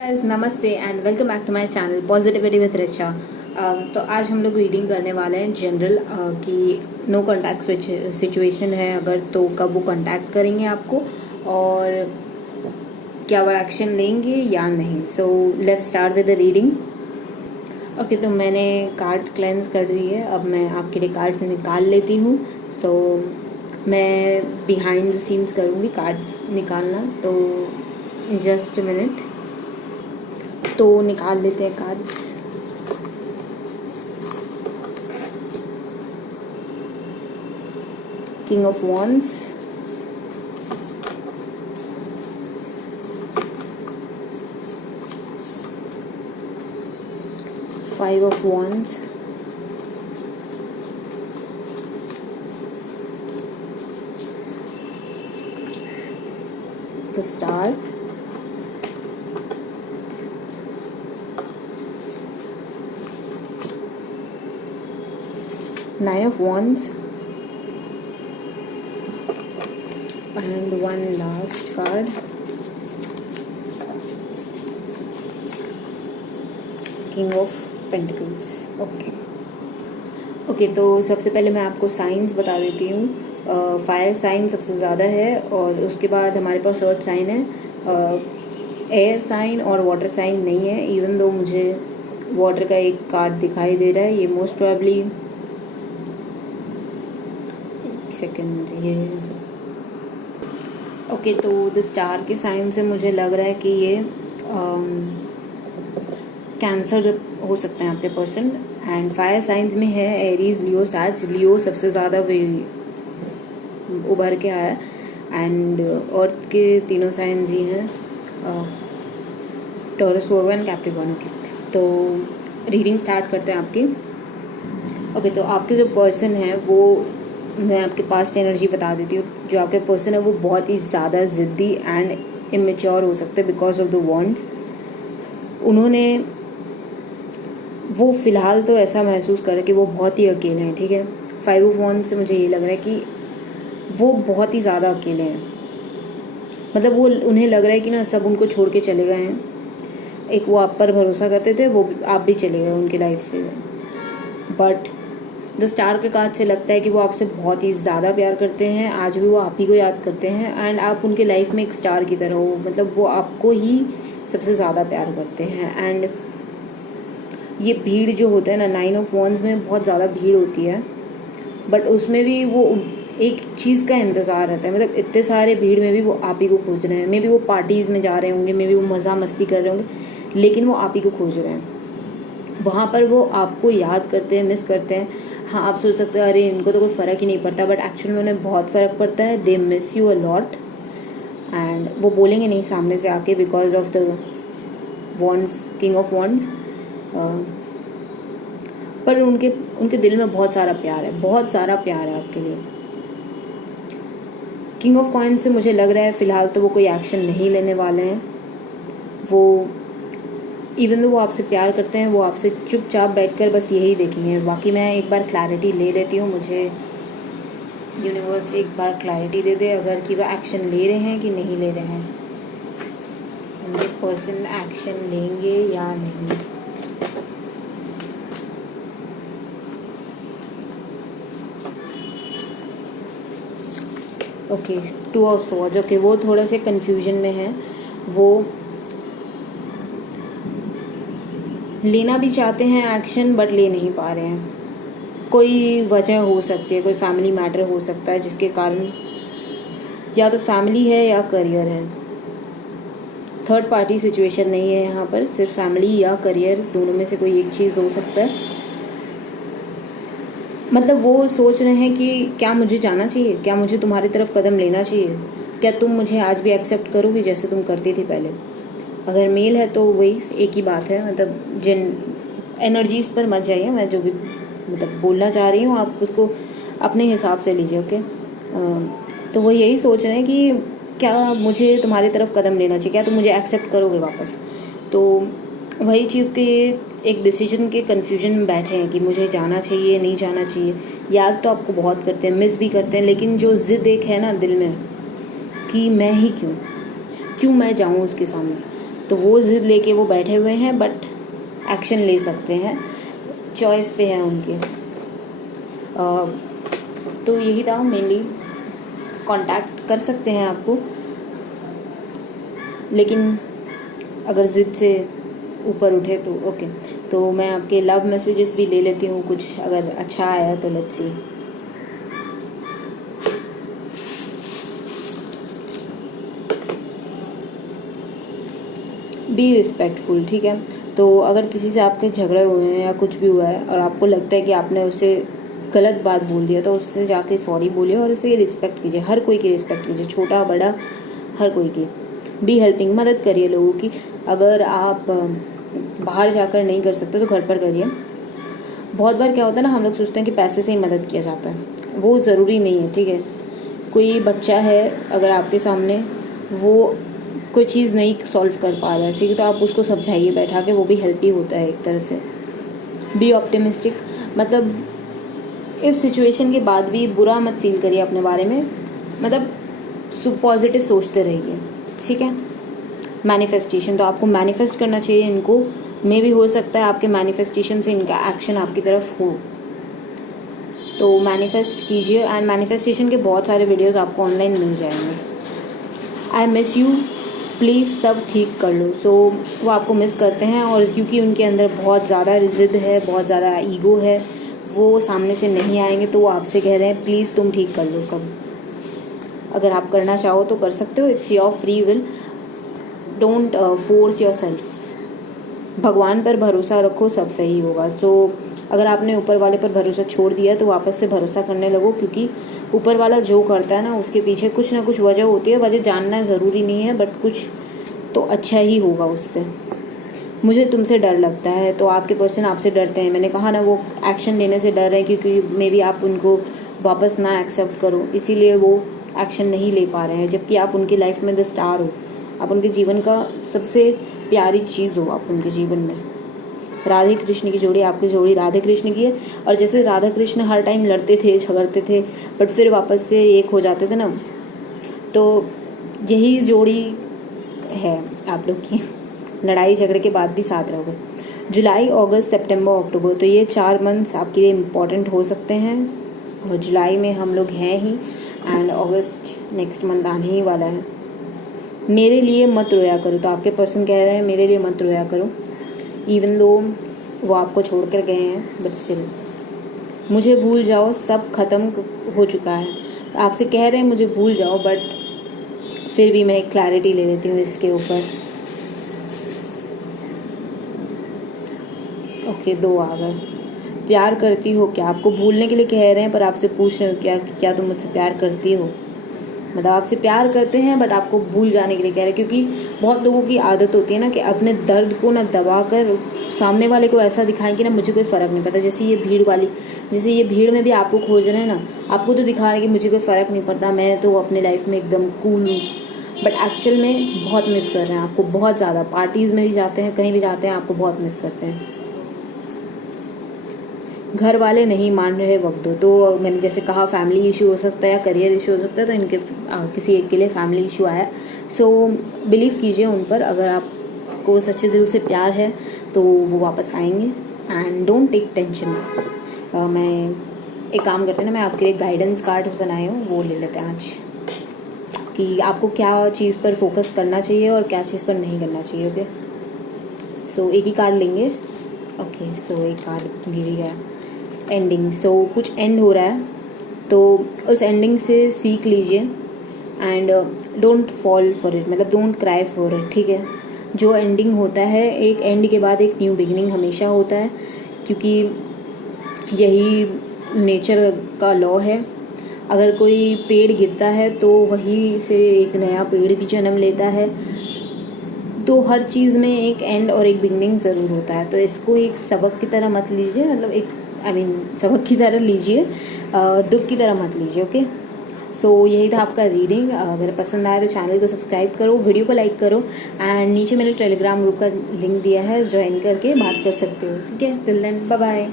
Guys नमस्ते and welcome back to my channel positivity with Richa. तो आज हम लोग रीडिंग करने वाले हैं जनरल कि नो कांटेक्ट सिचुएशन है अगर तो कब वो कांटेक्ट करेंगे आपको और क्या वो एक्शन लेंगे या नहीं। So let's start with the reading. Okay, तो मैंने कार्ड्स क्लेंस कर दी है। अब मैं आपके लिए कार्ड्स निकाल लेती हूँ। सो मैं बिहाइंड द सीन्स करूँगी कार्ड्स निकालना, तो जस्ट मिनट। तो निकाल लेते हैं cards. King of wands, five of wands, the star, Nine of Wands, and one last card, King of Pentacles. Okay, तो सबसे पहले मैं आपको साइंस बता देती हूँ। फायर साइन सबसे ज़्यादा है और उसके बाद हमारे पास अर्थ साइन है। एयर साइन और वाटर साइन नहीं है, इवन दो मुझे वाटर का एक कार्ड दिखाई दे रहा है। ये मोस्ट प्रोबेबली सेकंड ये ओके, तो द स्टार के साइन से मुझे लग रहा है कि ये कैंसर हो सकते हैं आपके पर्सन। एंड फायर साइंस में है एरीज, लियो, सैज। लियो सबसे ज़्यादा उभर के आया। एंड अर्थ के तीनों साइंस ही हैं, टॉरस, वर्गो एंड कैप्रिकॉर्न के। तो रीडिंग स्टार्ट करते हैं आपकी। ओके, तो आपके जो पर्सन है वो, मैं आपके पास्ट एनर्जी बता देती हूँ। जो आपके पर्सन है वो बहुत ही ज़्यादा ज़िद्दी एंड इमेच्योर हो सकते हैं बिकॉज ऑफ द वॉन्ड्स। उन्होंने वो फ़िलहाल तो ऐसा महसूस कर रहे कि वो बहुत ही अकेले हैं, ठीक है। फाइव ऑफ वॉन्ड्स से मुझे ये लग रहा है कि वो बहुत ही ज़्यादा अकेले हैं। मतलब वो, उन्हें लग रहा है कि ना सब उनको छोड़ के चले गए हैं। एक वो आप पर भरोसा करते थे, वो आप भी चले गए उनकी लाइफ से। बट द स्टार के कार्ड से लगता है कि वो आपसे बहुत ही ज़्यादा प्यार करते हैं। आज भी वो आप ही को याद करते हैं एंड आप उनके लाइफ में एक स्टार की तरह हो। मतलब वो आपको ही सबसे ज़्यादा प्यार करते हैं। एंड ये भीड़ जो होता है ना, नाइन ऑफ वॉन्ड्स में बहुत ज़्यादा भीड़ होती है, बट उसमें भी वो एक चीज़ का इंतज़ार रहता है। मतलब इतने सारे भीड़ में भी वो आप ही को खोज रहे हैं। मे बी वो पार्टीज़ में जा रहे होंगे, मे बी वो मज़ा मस्ती कर रहे होंगे, लेकिन वो आप ही को खोज रहे हैं। वहाँ पर वो आपको याद करते हैं, मिस करते हैं। हाँ, आप सोच सकते हो अरे इनको तो कोई फ़र्क ही नहीं पड़ता, बट एक्चुअली में उन्हें बहुत फ़र्क पड़ता है। They miss you a lot. And वो बोलेंगे नहीं सामने से आके because of the wands, king of wands. पर उनके दिल में बहुत सारा प्यार है, बहुत सारा प्यार है आपके लिए। किंग ऑफ कॉइन्स से मुझे लग रहा है फ़िलहाल तो वो कोई एक्शन नहीं लेने वाले हैं। वो इवन दो वो आपसे प्यार करते हैं, वो आपसे चुपचाप बैठकर बस यही देखेंगे। बाकी मैं एक बार क्लैरिटी ले लेती हूँ। मुझे यूनिवर्स एक बार क्लैरिटी दे दे अगर कि वो एक्शन ले रहे हैं कि नहीं ले रहे हैं। उनके पर्सन एक्शन लेंगे या नहीं। Okay, two of swords. Okay, वो थोड़ा से कन्फ्यूजन में है। वो लेना भी चाहते हैं एक्शन बट ले नहीं पा रहे हैं। कोई वजह हो सकती है, कोई फैमिली मैटर हो सकता है जिसके कारण, या तो फैमिली है या करियर है। थर्ड पार्टी सिचुएशन नहीं है यहाँ पर, सिर्फ फैमिली या करियर, दोनों में से कोई एक चीज़ हो सकता है। मतलब वो सोच रहे हैं कि क्या मुझे जाना चाहिए, क्या मुझे तुम्हारी तरफ कदम लेना चाहिए, क्या तुम मुझे आज भी एक्सेप्ट करोगी जैसे तुम करती थी पहले। अगर मेल है तो वही एक ही बात है। मतलब जिन एनर्जीज़ पर मत जाइए, मैं जो भी मतलब बोलना चाह रही हूँ आप उसको अपने हिसाब से लीजिए। ओके, तो वो यही सोच रहे हैं कि क्या मुझे तुम्हारी तरफ कदम लेना चाहिए, क्या तुम मुझे एक्सेप्ट करोगे वापस। तो वही चीज़ के एक डिसीजन के कन्फ्यूजन में बैठे हैं कि मुझे जाना चाहिए नहीं जाना चाहिए। याद तो आपको बहुत करते हैं, मिस भी करते हैं, लेकिन जो ज़िद एक है ना दिल में कि मैं ही क्यों मैं जाऊँ उसके सामने, तो वो ज़िद लेके वो बैठे हुए हैं, बट एक्शन ले सकते हैं, चॉइस पे है उनके। तो यही था मेनली। कांटेक्ट कर सकते हैं आपको, लेकिन अगर ज़िद से ऊपर उठे तो ओके। तो मैं आपके लव मैसेजेस भी ले लेती हूँ, कुछ अगर अच्छा आया तो लेट्स सी। बी रिस्पेक्टफुल, ठीक है। तो अगर किसी से आपके झगड़े हुए हैं या कुछ भी हुआ है और आपको लगता है कि आपने उसे गलत बात बोल दिया, तो उससे जाके सॉरी बोलिए और उसे रिस्पेक्ट कीजिए। हर कोई की रिस्पेक्ट कीजिए, छोटा बड़ा हर कोई की। बी हेल्पिंग, मदद करिए लोगों की। अगर आप बाहर जाकर नहीं कर सकते तो घर पर करिए। बहुत बार क्या होता है ना, हम लोग सोचते हैं कि पैसे से ही मदद किया जाता है, वो ज़रूरी नहीं है, ठीक है। कोई बच्चा है अगर आपके सामने, वो कोई चीज़ नहीं सॉल्व कर पा रहा है, ठीक है, तो आप उसको समझाइए बैठा के, वो भी हेल्प ही होता है एक तरह से। बी ऑप्टिमिस्टिक, मतलब इस सिचुएशन के बाद भी बुरा मत फील करिए अपने बारे में, मतलब पॉजिटिव सोचते रहिए, ठीक है। मैनिफेस्टेशन, तो आपको मैनिफेस्ट करना चाहिए इनको। मे भी हो सकता है आपके मैनिफेस्टेशन से इनका एक्शन आपकी तरफ हो, तो मैनिफेस्ट कीजिए। एंड मैनिफेस्टेशन के बहुत सारे वीडियोस आपको ऑनलाइन मिल जाएंगे। आई मिस यू, प्लीज़ सब ठीक कर लो। सो वो आपको मिस करते हैं, और क्योंकि उनके अंदर बहुत ज़्यादा ज़िद है, बहुत ज़्यादा ईगो है, वो सामने से नहीं आएंगे, तो वो आपसे कह रहे हैं प्लीज़ तुम ठीक कर लो सब। अगर आप करना चाहो तो कर सकते हो, it's your free will, don't force your self. भगवान पर भरोसा रखो, सब सही होगा। तो अगर आपने ऊपर वाले पर भरोसा छोड़ दिया तो वापस से भरोसा करने लगो, क्योंकि ऊपर वाला जो करता है ना, उसके पीछे कुछ ना कुछ वजह होती है। वजह जानना ज़रूरी नहीं है, बट कुछ तो अच्छा ही होगा उससे। मुझे तुमसे डर लगता है, तो आपके पर्सन आपसे डरते हैं। मैंने कहा ना, वो एक्शन लेने से डर रहे हैं, क्योंकि मे बी आप उनको वापस ना एक्सेप्ट करो, इसीलिए वो एक्शन नहीं ले पा रहे हैं। जबकि आप उनकी लाइफ में द स्टार हो, आप उनके जीवन का सबसे प्यारी चीज़ हो, आप उनके जीवन में। राधे कृष्ण की जोड़ी, आपकी जोड़ी राधे कृष्ण की है। और जैसे राधा कृष्ण हर टाइम लड़ते थे, झगड़ते थे, बट फिर वापस से एक हो जाते थे ना, तो यही जोड़ी है आप लोग की। लड़ाई झगड़े के बाद भी साथ रहोगे। जुलाई, अगस्त, सितंबर, अक्टूबर, तो ये 4 मंथ्स आपके लिए इम्पॉर्टेंट हो सकते हैं। और जुलाई में हम लोग हैं ही, एंड अगस्त नेक्स्ट मंथ आने ही वाला है। मेरे लिए मत रोया करो, तो आपके पर्सन कह रहे हैं मेरे लिए मत रोया करो, इवन दो वो आपको छोड़ कर गए हैं, बट स्टिल। मुझे भूल जाओ, सब खत्म हो चुका है। आपसे कह रहे हैं मुझे भूल जाओ, बट फिर भी मैं एक क्लैरिटी ले लेती हूँ इसके ऊपर। ओके, 2 आ गए। प्यार करती हो क्या, आपको भूलने के लिए कह रहे हैं, पर आपसे पूछ रहे हो क्या तुम मुझसे प्यार करती हो। मतलब आपसे प्यार करते हैं, बट आपको भूल जाने के लिए कह रहे हैं, क्योंकि बहुत लोगों की आदत होती है ना कि अपने दर्द को ना दबा कर सामने वाले को ऐसा दिखाएं कि ना मुझे कोई फ़र्क नहीं पड़ता। जैसे ये भीड़ में भी आपको खोज रहे हैं ना, आपको तो दिखा रहे हैं कि मुझे कोई फ़र्क नहीं पड़ता, मैं तो अपने लाइफ में एकदम कूल हूँ, बट एक्चुअल में बहुत मिस कर रहे हैं आपको, बहुत ज़्यादा। पार्टीज़ में भी जाते हैं, कहीं भी जाते हैं, आपको बहुत मिस करते हैं। घर वाले नहीं मान रहे वक्त दो, तो मैंने जैसे कहा फैमिली इशू हो सकता है या करियर इशू हो सकता है, तो इनके किसी एक के लिए फैमिली इशू आया। सो बिलीव कीजिए उन पर, अगर आपको सच्चे दिल से प्यार है तो वो वापस आएंगे। And don't take tension. मैं एक काम करते हैं ना, मैं आपके लिए गाइडेंस कार्ड्स बनाए हूँ, वो ले लेते हैं आज, कि आपको क्या चीज़ पर फोकस करना चाहिए और क्या चीज़ पर नहीं करना चाहिए। ओके, सो एक ही कार्ड लेंगे। ओके, सो एक कार्ड गिर गया, एंडिंग। सो कुछ एंड हो रहा है, तो उस एंडिंग से सीख लीजिए and don't fall for it, मतलब डोंट क्राई फॉर इट, ठीक है। जो एंडिंग होता है, एक एंड के बाद एक न्यू बिगिनिंग हमेशा होता है, क्योंकि यही नेचर का लॉ है। अगर कोई पेड़ गिरता है तो वहीं से एक नया पेड़ भी जन्म लेता है, तो हर चीज़ में एक एंड और एक बिगिनिंग ज़रूर होता है। तो इसको एक सबक की तरह मत लीजिए, मतलब एक सबक की तरह लीजिए, दुख की तरह मत लीजिए। ओके, सो यही था आपका रीडिंग। अगर पसंद आए तो चैनल को सब्सक्राइब करो, वीडियो को लाइक करो, एंड नीचे मैंने टेलीग्राम ग्रुप का लिंक दिया है, ज्वाइन करके बात कर सकते हो, ठीक है। Till then, bye bye.